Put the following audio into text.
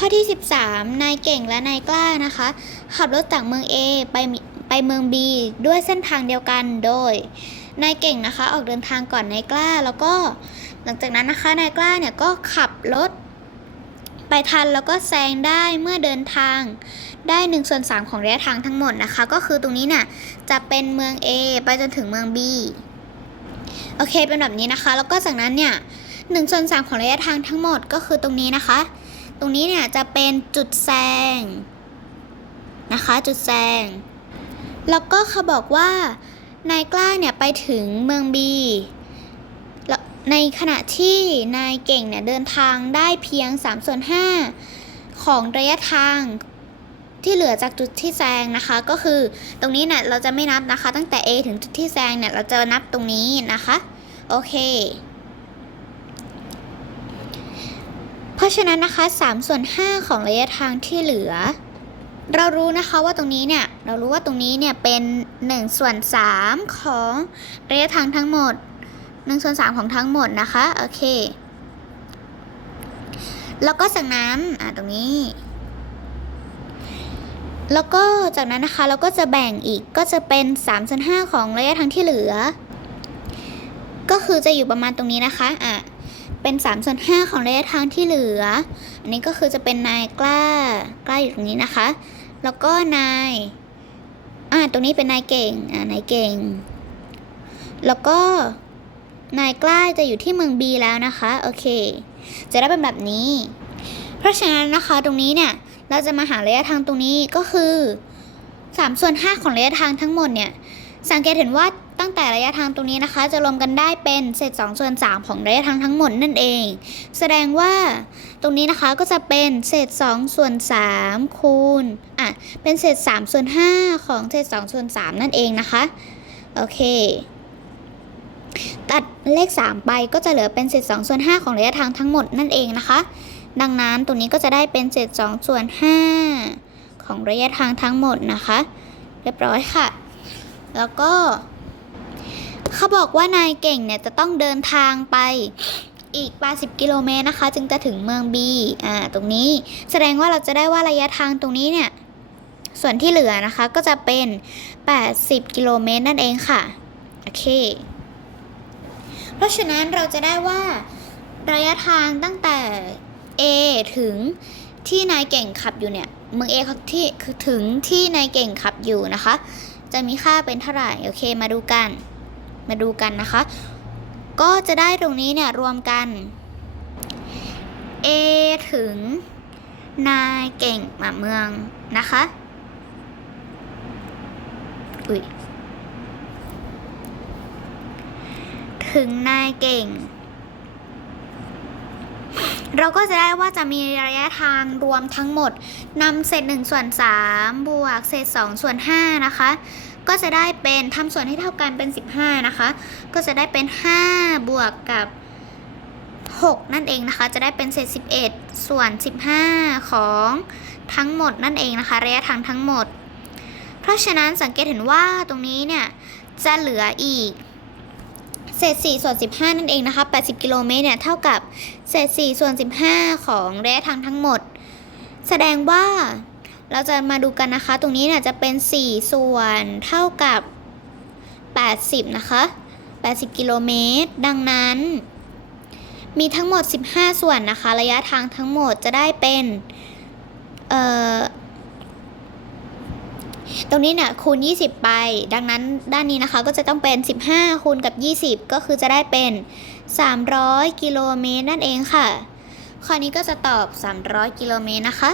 ข้อที่ 13 นายเก่งและนายกล้านะคะ ขับรถจากเมือง A ไปไปเมือง B ด้วยเส้นทางเดียวกันโดยนายเก่งนะคะ ออกเดินทางก่อนนายกล้า แล้วก็หลังจากนั้นนะคะนายกล้าเนี่ยก็ขับรถไปทันแล้วก็แซงได้เมื่อเดินทางได้1ส่วน3ของระยะทางทั้งหมดนะคะ ก็คือตรงนี้เนี่ยจะเป็นเมือง A ไปจนถึงเมือง B โอเคเป็นแบบนี้นะคะ แล้วก็จากนั้นเนี่ย1ส่วน3ของระยะทางทั้งหมดก็คือตรงนี้นะคะ ตรงนี้เนี่ยจะเป็นจุดแซงนะคะ จุดแซง แล้วก็เขาบอกว่านายกล้าเนี่ยไปถึงเมืองบีในขณะที่นายเก่งเนี่ยเดินทางได้เพียง3ส่วน5ของระยะทางที่เหลือจากจุดที่แซงนะคะ ก็คือตรงนี้เนี่ยเราจะไม่นับนะคะ ตั้งแต่ A ถึงจุดที่แซงเนี่ยเราจะนับตรงนี้นะคะ โอเค เพ ราะฉะนั้นนะคะ3ส่วน5ของระยะทางที่เหลือ เรารู้นะคะว่าตรงนี้เนี่ยเรารู้ว่าตรงนี้เนี่ยเป็น1ส่วน3ของระยะทางทั้งหมด1ส่วน3ของทั้งหมดนะคะโอเค แล้วก็จากนั้นอ่าตรงนี้แล้วก็จากนั้นนะคะเราก็จะแบ่งอีกก็จะเป็น3ส่วน5ของระยะทางที่เหลือ ก็คือจะอยู่ประมาณตรงนี้นะคะอะ เป็น3ส่วน5ของระยะทางที่เหลือ อันนี้ก็คือจะเป็นนายกล้ากล้าอยู่ตรงนี้นะคะ แล้วก็นายอ่าตรงนี้เป็นนายเก่งอ่านายเก่ง แล้วก็นายกล้าจะอยู่ที่เมือง B แล้วนะคะโอเค จะได้เป็นแบบนี้ เพราะฉะนั้นนะคะตรงนี้เนี่ยเราจะมาหาระยะทางตรงนี้ก็คือ3ส่วน5ของระยะทางทั้งหมดเนี่ยสังเกตเห็นว่า ตั้งแต่ระยะทางตรงนี้นะคะ จะรวมกันได้เป็นเศษ2ส่วน3ของระยะทางทั้งหมดนั่นเอง แสดงว่าตรงนี้นะคะก็จะเป็นเศษ2ส่วน3คูณอะเป็นเศษ3ส่วน5ของเศษ2ส่วน3นั่นเองนะคะโอเคตัดเลข 3 ไปก็จะเหลือเป็นเศษ2ส่วน5ของระยะทางทั้งหมดนั่นเองนะคะ ดังนั้นตรงนี้ก็จะได้เป็นเศษ2ส่วน5ของระยะทางทั้งหมดนะคะ เรียบร้อยค่ะ แล้วก็ เขาบอกว่านายเก่งเนี่ยจะต้องเดินทางไปอีก80กิโลเมตรนะคะ จึงจะถึงเมือง B อ่าตรงนี้แสดงว่าเราจะได้ว่าระยะทางตรงนี้เนี่ย ส่วนที่เหลือนะคะก็จะเป็น 80กิโลเมตรนั่นเองค่ะ โอเค เพราะฉะนั้นเราจะได้ว่าระยะทางตั้งแต่ A ถึงที่นายเก่งขับอยู่เนี่ยเมือง A ที่คือถึงที่นายเก่งขับอยู่นะคะ จะมีค่าเป็นเท่าไหร่ โอเคมาดูกัน มาดูกันนะคะ ก็จะได้ตรงนี้เนี่ยรวมกัน A ถึงนายเก่งหมาเมืองนะคะอุ้ยถึงนายเก่ง เราก็จะได้ว่าจะมีระยะทางรวมทั้งหมดนำเศษ1ส่วน3บวกเศษ2ส่วน5นะคะ ก็จะได้เป็นทำส่วนให้เท่ากันเป็น 15 นะคะ ก็จะได้เป็น 5 บวกกับ 6 นั่นเองนะคะ จะได้เป็นเศษ 11 ส่วน 15 ของทั้งหมดนั่นเองนะคะ ระยะทางทั้งหมด เพราะฉะนั้นสังเกตเห็นว่าตรงนี้เนี่ย จะเหลืออีกเศษ4ส่วน 15 นั่นเองนะคะ 80 กิโลเมตรเนี่ยเท่ากับเศษ4ส่วน 15 ของระยะทางทั้งหมด แสดงว่า เราจะมาดูกันนะคะ ตรงนี้เนี่ยจะเป็น 4 ส่วนเท่ากับ 80 นะคะ 80 กิโลเมตร ดังนั้น มีทั้งหมด 15 ส่วนนะคะ ระยะทางทั้งหมดจะได้เป็น เอ่อ ตรงนี้เนี่ยคูณ 20 ไป ดังนั้นด้านนี้นะคะก็จะต้องเป็น 15 คูณกับ 20 ก็คือจะได้เป็น 300 กิโลเมตรนั่นเองค่ะ ข้อนี้ก็จะตอบ 300 กิโลเมตรนะคะ